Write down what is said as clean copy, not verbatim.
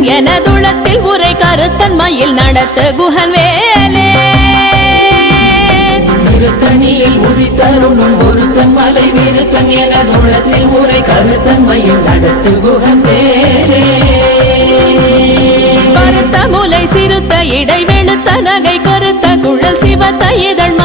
விருத்தன் எனதுளத்தில் உரை கருத்தன் மயில் நடத்து குகன் வேலே திருத்தணியில் உதித்தருளும் ஒருத்தன் மலை விருத்தன் எனதுளத்தில் உரை கருத்தன் மயில் நடத்து குகன் வேலே கருத்த முலை சிறுத்த இடை வெளுத்த நகை கருத்த குழல் சிவத்த இதழ்